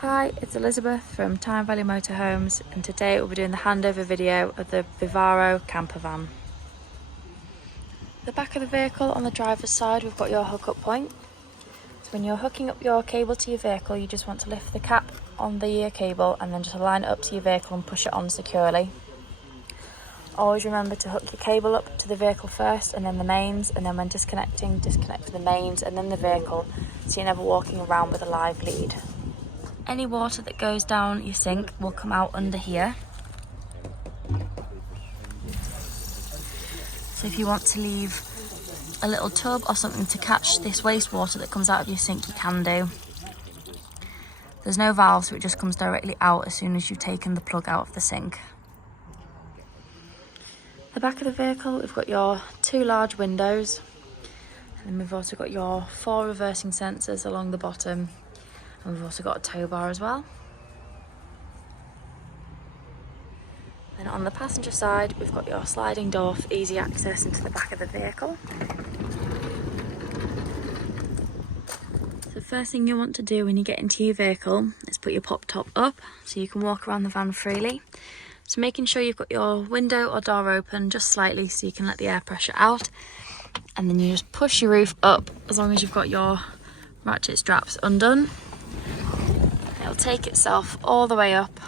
Hi, it's Elizabeth from Tyne Valley Motorhomes, and today we'll be doing the handover video of the Vivaro campervan. The back of the vehicle, on the driver's side, we've got your hookup point. So when you're hooking up your cable to your vehicle, you just want to lift the cap on the cable and then just align it up to your vehicle and push it on securely. Always remember to hook your cable up to the vehicle first and then the mains, and then when disconnecting, disconnect the mains and then the vehicle, so you're never walking around with a live lead. Any water that goes down your sink will come out under here. So if you want to leave a little tub or something to catch this wastewater that comes out of your sink, you can do. There's no valve, so it just comes directly out as soon as you've taken the plug out of the sink. The back of the vehicle, we've got your 2 large windows, and then we've also got your 4 reversing sensors along the bottom, and we've also got a tow bar as well. Then on the passenger side, we've got your sliding door for easy access into the back of the vehicle. So the first thing you want to do when you get into your vehicle is put your pop top up so you can walk around the van freely. So making sure you've got your window or door open just slightly so you can let the air pressure out. And then you just push your roof up as long as you've got your ratchet straps undone. It'll take itself all the way up,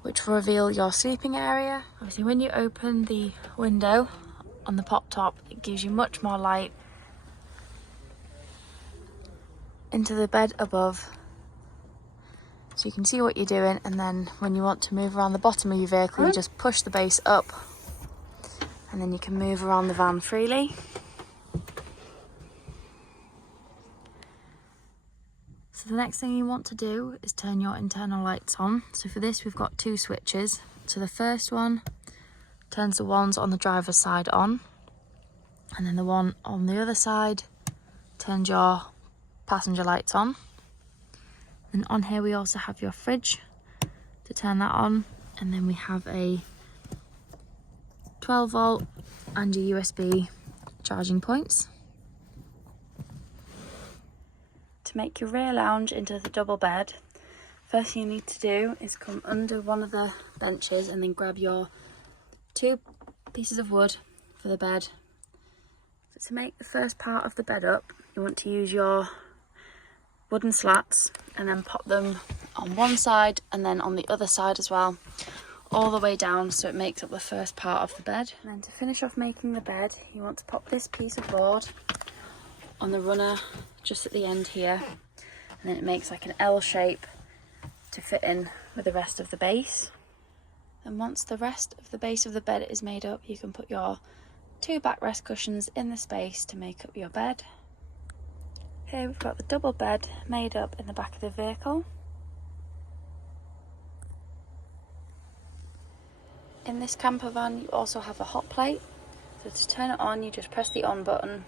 which will reveal your sleeping area. Obviously when you open the window on the pop top, it gives you much more light into the bed above, so you can see what you're doing. And then when you want to move around the bottom of your vehicle, you just push the base up and then you can move around the van freely. So the next thing you want to do is turn your internal lights on. So for this we've got 2 switches. So the first one turns the ones on the driver's side on, and then the one on the other side turns your passenger lights on. And on here we also have your fridge to turn that on, and then we have a 12 volt and your USB charging points. To make your rear lounge into the double bed, first thing you need to do is come under one of the benches and then grab your 2 pieces of wood for the bed. So to make the first part of the bed up, you want to use your wooden slats and then pop them on one side and then on the other side as well, all the way down, so it makes up the first part of the bed. And then to finish off making the bed, you want to pop this piece of board on the runner just at the end here, and then it makes like an L shape to fit in with the rest of the base. And once the rest of the base of the bed is made up, you can put your 2 backrest cushions in the space to make up your bed. Here we've got the double bed made up in the back of the vehicle. In this camper van you also have a hot plate, so to turn it on you just press the on button.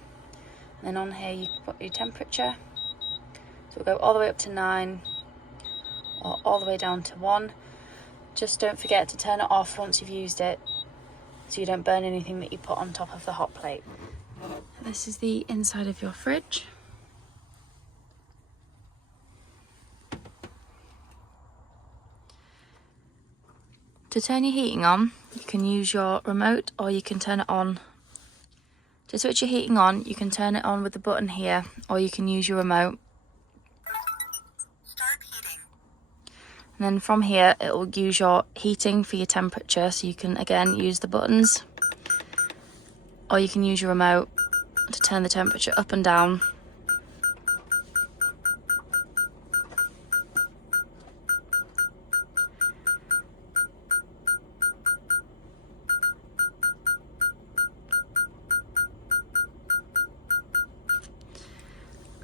And then on here you can put your temperature, so it'll go all the way up to 9 or all the way down to 1. Just don't forget to turn it off once you've used it so you don't burn anything that you put on top of the hot plate. This is the inside of your fridge. To turn your heating on, you can use your remote or you can turn it on. To switch your heating on, you can turn it on with the button here, or you can use your remote. Start heating. And then from here, it will use your heating for your temperature, so you can again use the buttons, or you can use your remote to turn the temperature up and down.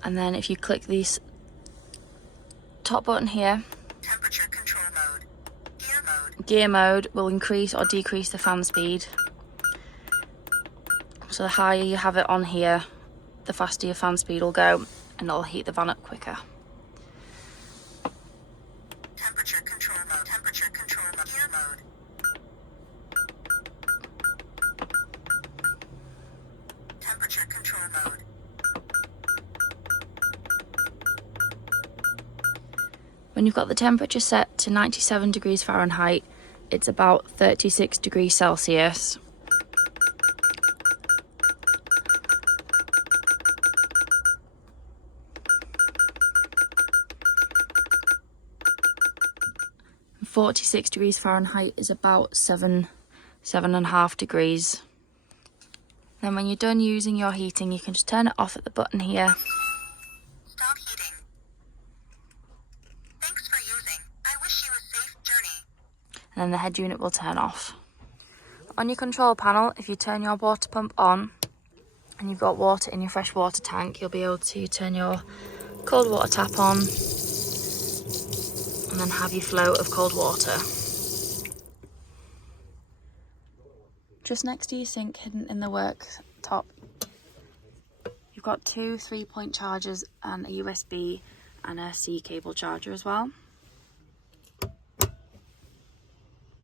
And then if you click this top button here, Temperature control mode. Gear mode. Gear mode will increase or decrease the fan speed. So the higher you have it on here, the faster your fan speed will go, and it'll heat the van up quicker. Temperature control mode. Temperature control mode. Gear mode. Temperature control mode. When you've got the temperature set to 97 degrees Fahrenheit, it's about 36 degrees Celsius. And 46 degrees Fahrenheit is about 7.5 degrees. Then when you're done using your heating, you can just turn it off at the button here. Stop heating. Thanks for using. I wish you a safe journey. And then the head unit will turn off. On your control panel, if you turn your water pump on and you've got water in your fresh water tank, you'll be able to turn your cold water tap on and then have your flow of cold water. Just next to your sink, hidden in the worktop, you've got two 3-point chargers and a USB and a C cable charger as well.